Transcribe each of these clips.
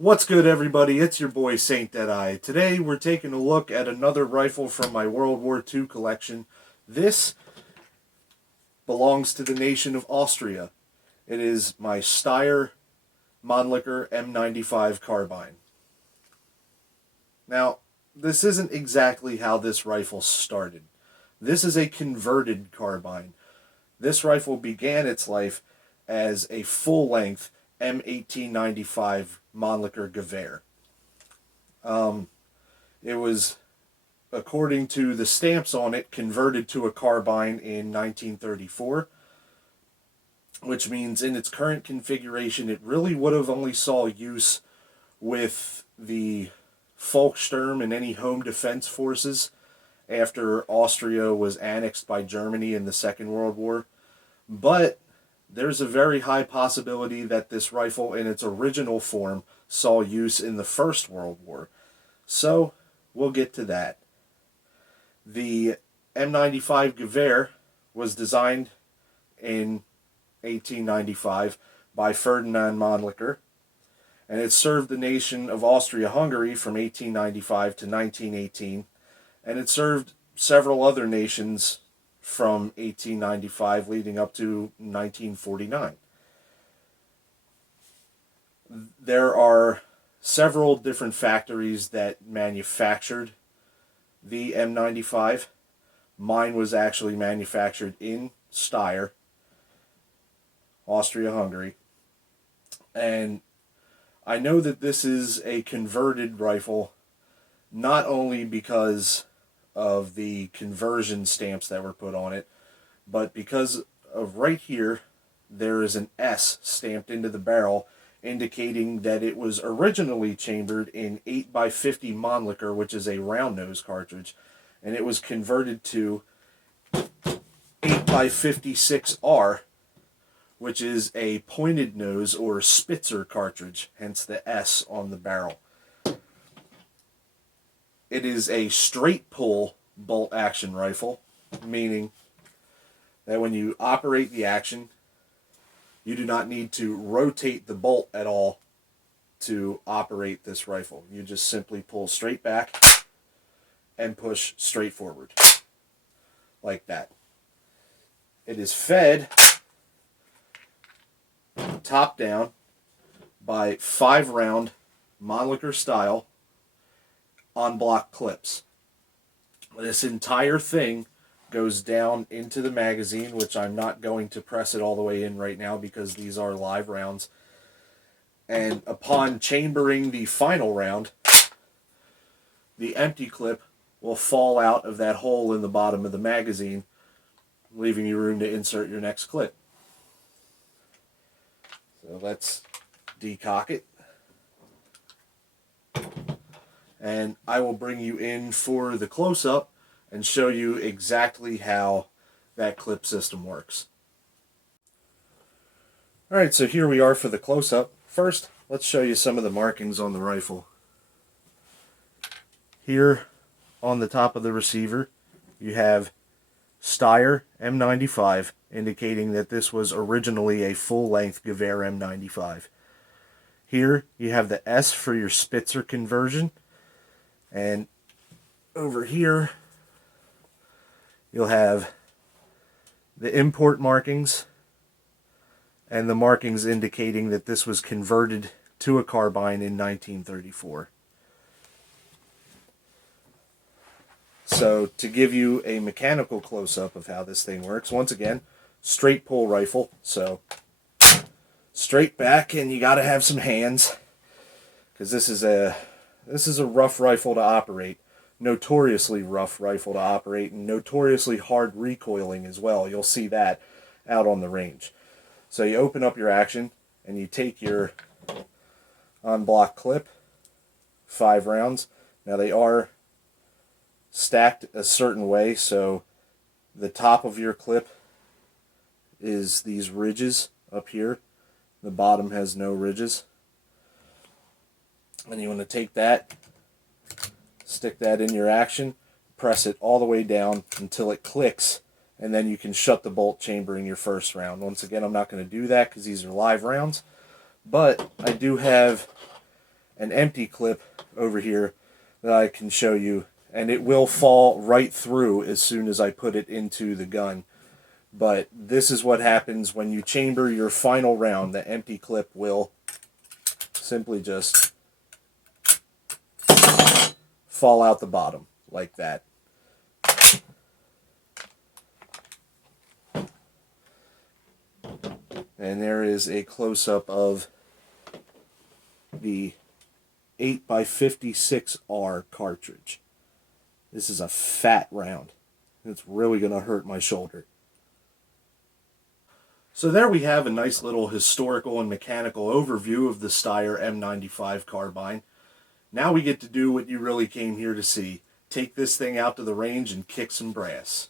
What's good, everybody? It's your boy Saint Deadeye. Today we're taking a look at another rifle from my World War II collection. This belongs to the nation of Austria. It is my Steyr Mannlicher M95 Carbine. Now, this isn't exactly how this rifle started. This is a converted carbine. This rifle began its life as a full-length M1895 Mannlicher Gewehr. It was, according to the stamps on it, converted to a carbine in 1934, which means in its current configuration it really would have only saw use with the Volkssturm and any home defense forces after Austria was annexed by Germany in the Second World War. But there's a very high possibility that this rifle in its original form saw use in the First World War. So, we'll get to that. The M95 Gewehr was designed in 1895 by Ferdinand Mannlicher, and it served the nation of Austria-Hungary from 1895 to 1918, and it served several other nations from 1895 leading up to 1949. There are several different factories that manufactured the M95. Mine was actually manufactured in Steyr, Austria-Hungary. And I know that this is a converted rifle not only because of the conversion stamps that were put on it, but because of right here there is an S stamped into the barrel indicating that it was originally chambered in 8x50 Mannlicher, which is a round nose cartridge, and it was converted to 8x56R, which is a pointed nose or Spitzer cartridge, hence the S on the barrel. It is a straight pull bolt action rifle, meaning that when you operate the action, you do not need to rotate the bolt at all to operate this rifle. You just simply pull straight back and push straight forward, like that. It is fed top down by 5-round Mannlicher style on-block clips. This entire thing goes down into the magazine, which I'm not going to press it all the way in right now because these are live rounds. And upon chambering the final round, the empty clip will fall out of that hole in the bottom of the magazine, leaving you room to insert your next clip. So let's decock it. And I will bring you in for the close-up and show you exactly how that clip system works. Alright, so here we are for the close-up. First, let's show you some of the markings on the rifle. Here on the top of the receiver, you have Steyr M95, indicating that this was originally a full-length Gewehr M95. Here you have the S for your Spitzer conversion, and over here you'll have the import markings and the markings indicating that this was converted to a carbine in 1934. So to give you a mechanical close-up of how this thing works, once again, straight pull rifle, so straight back, and you got to have some hands because this is a rough rifle to operate. Notoriously rough rifle to operate, and notoriously hard recoiling as well. You'll see that out on the range. So you open up your action and you take your on-block clip, 5 rounds. Now they are stacked a certain way, so the top of your clip is these ridges up here. The bottom has no ridges. And you want to take that, stick that in your action, press it all the way down until it clicks, and then you can shut the bolt chambering your first round. Once again, I'm not going to do that because these are live rounds, but I do have an empty clip over here that I can show you, and it will fall right through as soon as I put it into the gun. But this is what happens when you chamber your final round. The empty clip will simply just fall out the bottom like that. And there is a close-up of the 8x56R cartridge. This is a fat round. It's really going to hurt my shoulder. So there we have a nice little historical and mechanical overview of the Steyr M95 Carbine. Now we get to do what you really came here to see. Take this thing out to the range and kick some brass.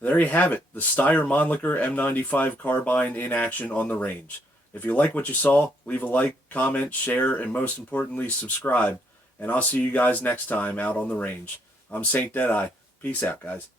There you have it, the Steyr Mannlicher M95 Carbine in action on the range. If you like what you saw, leave a like, comment, share, and most importantly, subscribe. And I'll see you guys next time out on the range. I'm Saint Deadeye. Peace out, guys.